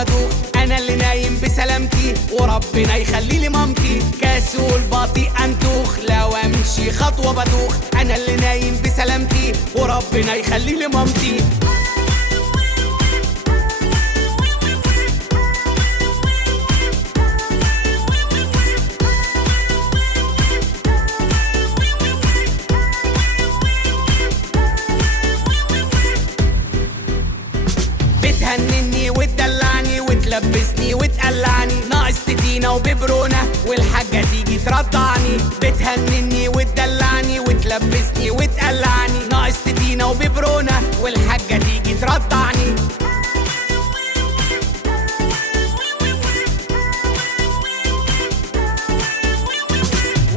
وبدوخ، انا اللي نايم بسلامتي وربنا يخلي لي مامتي. كسول بطيء انتوخ، لو امشي خطوه بدوخ، انا اللي نايم بسلامتي وربنا يخلي لي مامتي. بتهنني وتدلعني وتلبسني وتقلعني، ناقص تدينا وببرونة والحاجة تيجي ترضعني. بتهنني وتدلعني وتلبسني وتقلعني، ناقص تدينا وببرونة والحاجة تيجي ترضعني.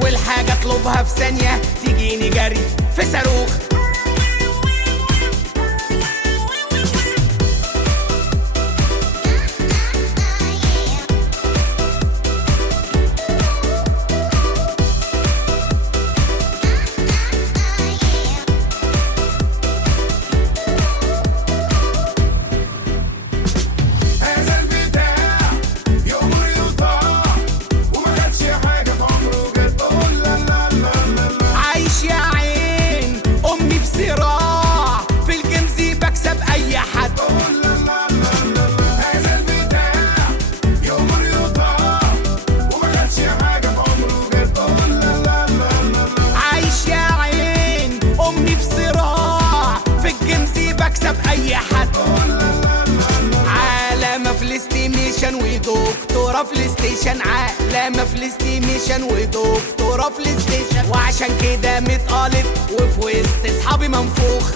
والحاجة اطلبها في ثانية تيجيني جري في صاروخ. اي حد عالمة في الاستيميشن ودكتورة في الستيشن، عالمة في الاستيميشن ودكتورة في الستيشن، وعشان كده متقالط وفي وسط اصحابي منفوخ.